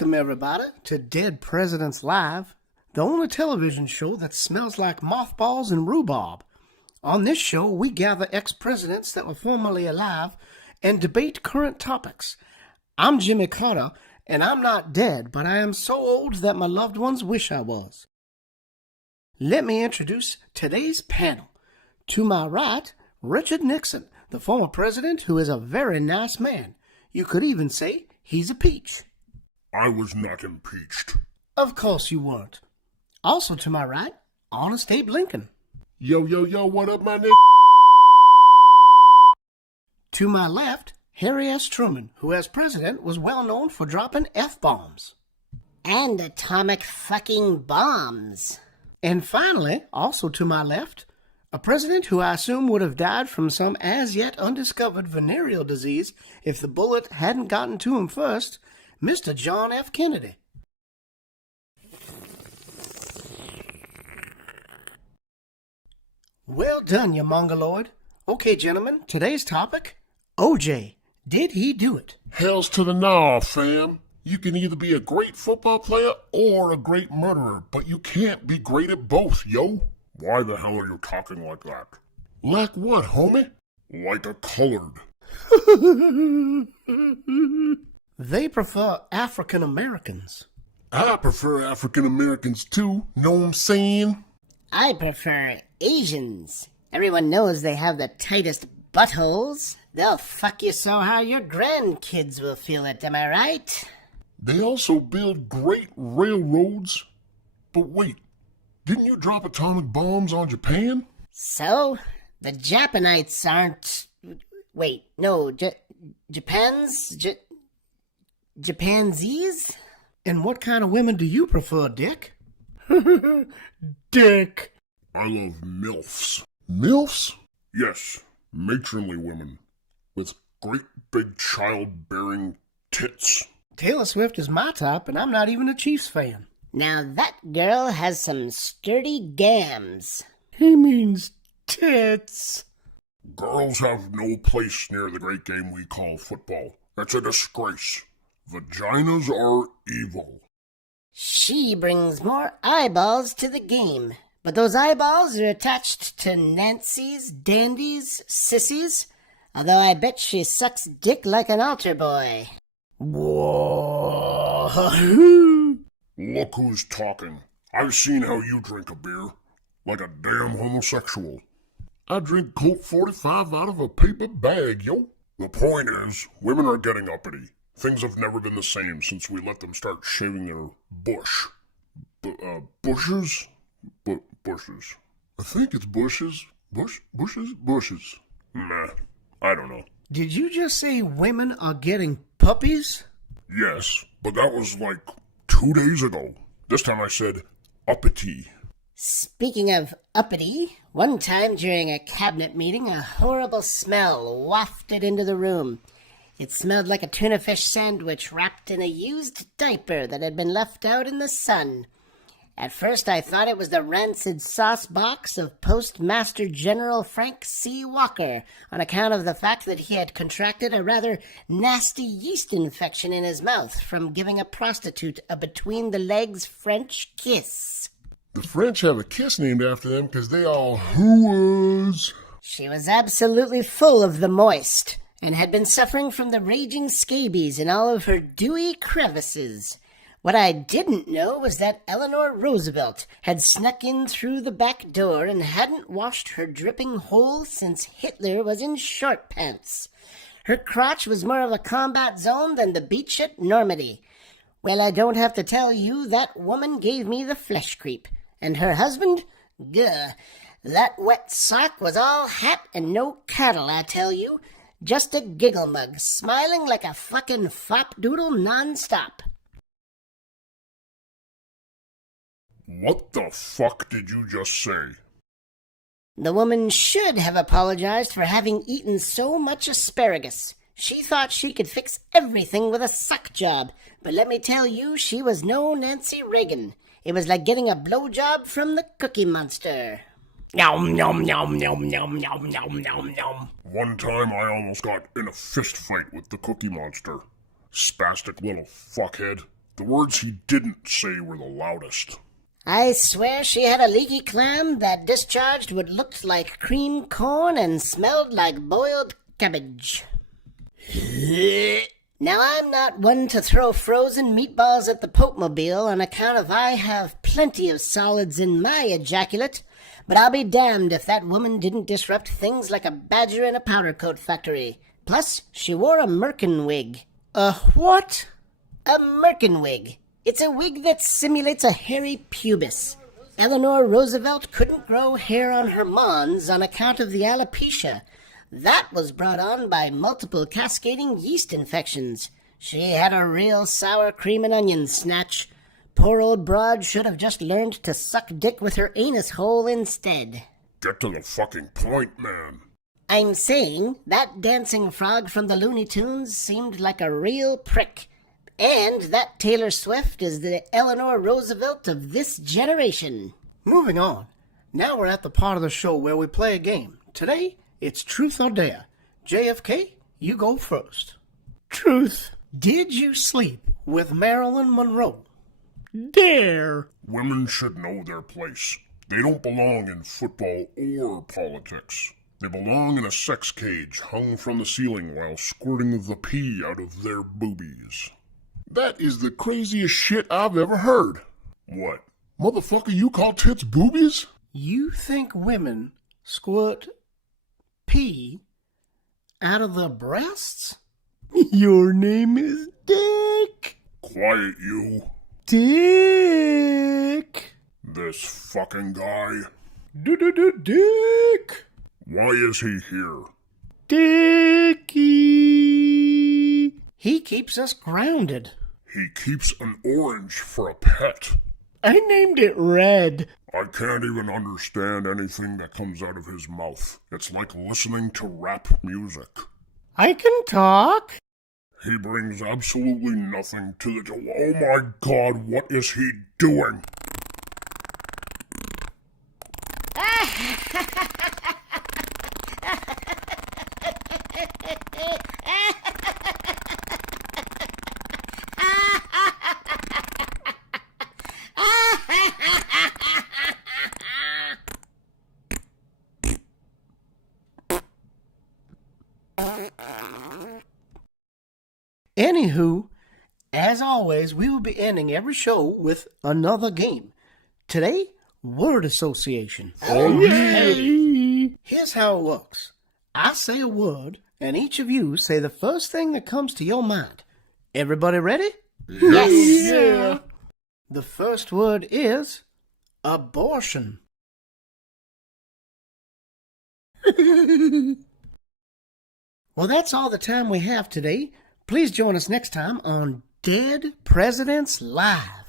Welcome, everybody, to Dead Presidents Live, the only television show that smells like mothballs and rhubarb. On this show, we gather ex-presidents that were formerly alive and debate current topics. I'm Jimmy Carter, and I'm not dead, but I am so old that my loved ones wish I was. Let me introduce today's panel. To my right, Richard Nixon, the former president who is a very nice man. You could even say he's a peach. I was not impeached. Of course you weren't. Also to my right, Honest Abe Lincoln. Yo, yo, yo, what up, my nigga? To my left, Harry S. Truman, who as president was well known for dropping F-bombs. And atomic fucking bombs. And finally, also to my left, a president who I assume would have died from some as-yet undiscovered venereal disease if the bullet hadn't gotten to him first, Mr. John F. Kennedy. Well done, you mongoloid. Okay, gentlemen, today's topic, OJ. Did he do it? Hells to the gnaw, fam. You can either be a great football player or a great murderer, but you can't be great at both, yo. Why the hell are you talking like that? Like what, homie? Like a colored. They prefer African Americans. I prefer African Americans too, know what I'm saying? I prefer Asians. Everyone knows they have the tightest buttholes. They'll fuck you so how your grandkids will feel it, am I right? They also build great railroads. But wait, didn't you drop atomic bombs on Japan? So, the Japanites aren't... Wait, no, Japanese? And what kind of women do you prefer, Dick? Dick. I love MILFs. MILFs? Yes, matronly women with great big childbearing tits. Taylor Swift is my type, and I'm not even a Chiefs fan. Now that girl has some sturdy gams. He means tits. Girls have no place near the great game we call football. That's a disgrace. Vaginas are evil. She brings more eyeballs to the game. But those eyeballs are attached to Nancy's, dandies, sissies. Although I bet she sucks dick like an altar boy. Whoa. Look who's talking. I've seen how you drink a beer. Like a damn homosexual. I drink Colt 45 out of a paper bag, yo. The point is, women are getting uppity. Things have never been the same since we let them start shaving their bush. Bushes? Bushes. I think it's bushes. Bushes. Nah, I don't know. Did you just say women are getting puppies? Yes, but that was like 2 days ago. This time I said uppity. Speaking of uppity, one time during a cabinet meeting, a horrible smell wafted into the room. It smelled like a tuna fish sandwich wrapped in a used diaper that had been left out in the sun. At first I thought it was the rancid sauce box of Postmaster General Frank C. Walker on account of the fact that he had contracted a rather nasty yeast infection in his mouth from giving a prostitute a between-the-legs French kiss. The French have a kiss named after them because they all hooahs. She was absolutely full of the moist and had been suffering from the raging scabies in all of her dewy crevices. What I didn't know was that Eleanor Roosevelt had snuck in through the back door and hadn't washed her dripping hole since Hitler was in short pants. Her crotch was more of a combat zone than the beach at Normandy. Well, I don't have to tell you that woman gave me the flesh creep. And her husband? Gah. That wet sock was all hat and no cattle, I tell you. Just a giggle mug, smiling like a fucking fop doodle non-stop. What the fuck did you just say? The woman should have apologized for having eaten so much asparagus. She thought she could fix everything with a suck job, but let me tell you, she was no Nancy Reagan. It was like getting a blowjob from the Cookie Monster. Yum, yum, yum, yum, yum, yum, yum, yum, yum. One time I almost got in a fist fight with the Cookie Monster. Spastic little fuckhead. The words he didn't say were the loudest. I swear she had a leaky clam that discharged what looked like cream corn and smelled like boiled cabbage. Now, I'm not one to throw frozen meatballs at the Pope-mobile on account of I have plenty of solids in my ejaculate, but I'll be damned if that woman didn't disrupt things like a badger in a powder coat factory. Plus, she wore a merkin wig. A what? A merkin wig. It's a wig that simulates a hairy pubis. Eleanor Roosevelt couldn't grow hair on her mons on account of the alopecia. That was brought on by multiple cascading yeast infections. She had a real sour cream and onion snatch. Poor old broad should have just learned to suck dick with her anus hole instead. Get to the fucking point, man. I'm saying that dancing frog from the Looney Tunes seemed like a real prick. And that Taylor Swift is the Eleanor Roosevelt of this generation. Moving on. Now we're at the part of the show where we play a game. Today, it's Truth or Dare. JFK, you go first. Truth. Did you sleep with Marilyn Monroe? Dare. Women should know their place. They don't belong in football or politics. They belong in a sex cage hung from the ceiling while squirting the pee out of their boobies. That is the craziest shit I've ever heard. What? Motherfucker, you call tits boobies? You think women squirt pee out of their breasts? Your name is Dick. Quiet, you. Dick. This fucking guy. Dick. Why is he here? Dickie. He keeps us grounded. He keeps an orange for a pet. I named it Red. I can't even understand anything that comes out of his mouth. It's like listening to rap music. I can talk. He brings absolutely nothing to the table. Oh my God, what is he doing? Anywho, as always, we will be ending every show with another game. Today, word association. Oh, yeah. Here's how it works. I say a word, and each of you say the first thing that comes to your mind. Everybody ready? Yes. Yeah. The first word is abortion. Well, that's all the time we have today. Please join us next time on Dead Presidents Live.